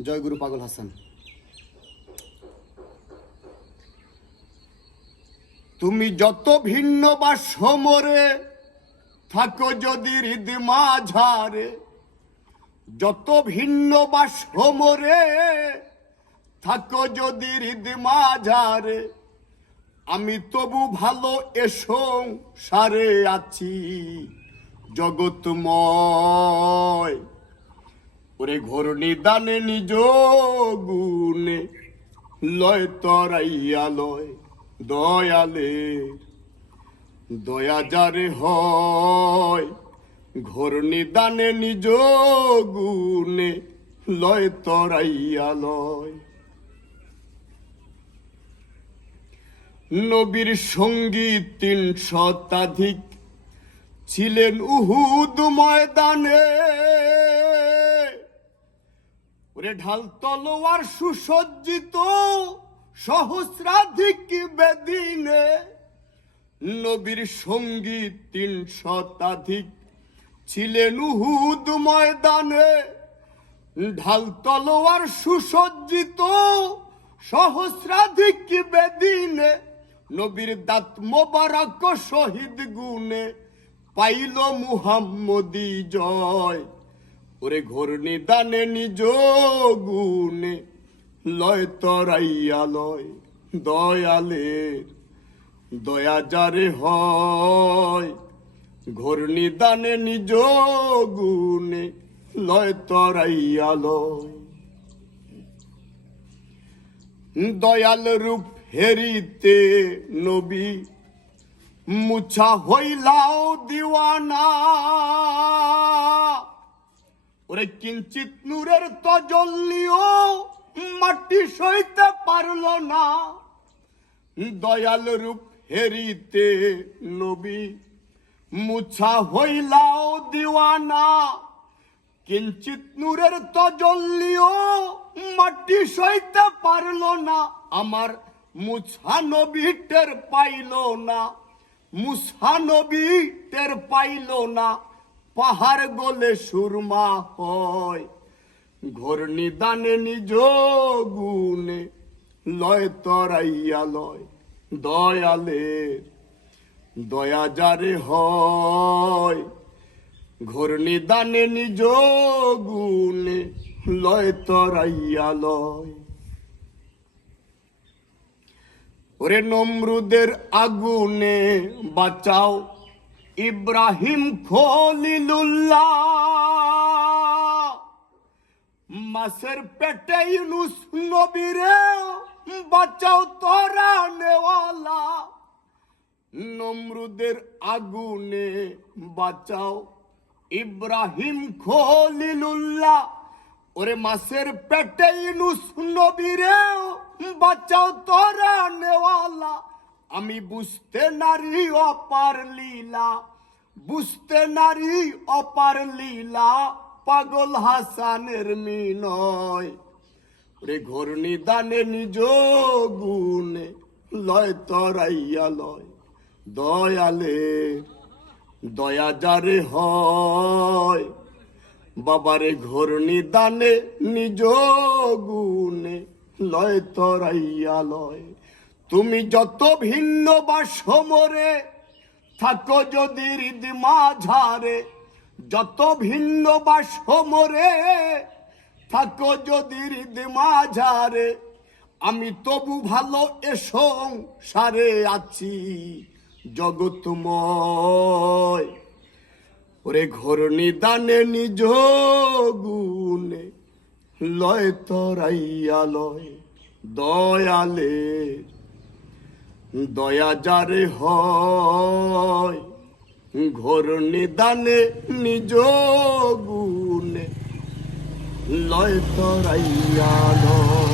জয় গুরু পাগল হাসান। তুমি যত ভিন্ন বা সমরে থাকো যদি হৃদ মাঝারে। যত ভিন্ন বা সমরে থাকো যদি হৃদ মাঝারে। আমি তবু ভালো এসো সারে আছি, জগৎময়। ওরে ঘোর নিদানে নিজ গুণে লয় তরাইয়া লয় দয়ালে। দয়া যারে হয় ঘোর নিদানে নিজ গুণে লয় তরাইয়া লয়। নবীর সংগীত তিন শতাধিক ছিলেন উহুদ ময়দানে। ওরে ঢাল তলোয়ার সুসজ্জিত সহস্রাধিক বেদিনে। নবীর সংগীত তিন শতাধিক ছিলেন উহুদ ময়দানে। ঢাল তলোয়ার সুসজ্জিত সহস্রাধিক বেদিনে। নবীর দাঁত মোবারক শহীদ গুনে পাইল মুহাম্মদি জয়। ওরে ঘোর নিদানে নিজ গুনে লয় তরাইয়া লয় দয়ালের দয়া যারে হয় ঘোর নিদানে নিজ গুনে লয় তরাইয়া লয়। দয়াল রূপ হেরিতে নবী, মুছা হইলাও দিওয়ানা। ওরে কিঞ্চিত নূরের তজল্লিও মাটি সইতে পারল না। দয়াল রূপ হেরিতে নবী, মুছা হইলাও দিওয়ানা। কিঞ্চিত নূরের তজল্লিও মাটি সইতে পারল না। আমার মুছা নবী টের পাইল না মুসা নবী টের পাইল না। পাহাড় গলে সুরমা হয়। ঘোর নিদানে নিজ গুনে লয়, তরাইয়া লয় দয়ালের। দয়া যারে হয় ঘোর নিদানে নিজ গুনে লয়, তরাইয়া লয়। ওরে নমরুদের আগুনে বাঁচাও ইব্রাহিম খলিলুল্লাহ। মাসের পেটে ইউনুস নবীরে, বাঁচাও তোরা নেওয়ালা। নমরুদের আগুনে বাঁচাও ইব্রাহিম খলিলুল্লাহ। ওরে মাসের পেটে ইনুস নবীরে, বাঁচাও তোরা নেওয়ালা। আমি বুঝতে নারী অপার লীলা, বুঝতে নারী অপার লীলা, পাগল হাসানের মিনয়। রে ঘোর নিদানে নিজ গুণে লয় তরাইয়া লয়। দয়ালে, দয়া যারে হয়, বাবারে ঘোর নিদানে নিজ গুণে লয় তরাইয়া লয়। তুমি যত ভিন্ন বা সমরে থাকো যদি হৃদ মাঝারে। যত ভিন্ন বা সমরে থাকো যদি হৃদ মাঝারে। আমি তবু ভালো এসো সারে আছি, জগৎময়। ওরে ঘোর নিদানে নিজ গুনে লয় তরাইয়া লয় দয়ালে। দয়া যারে হয় ঘোর নিদানে নিজ গুণে লয় তরাইয়া লয়।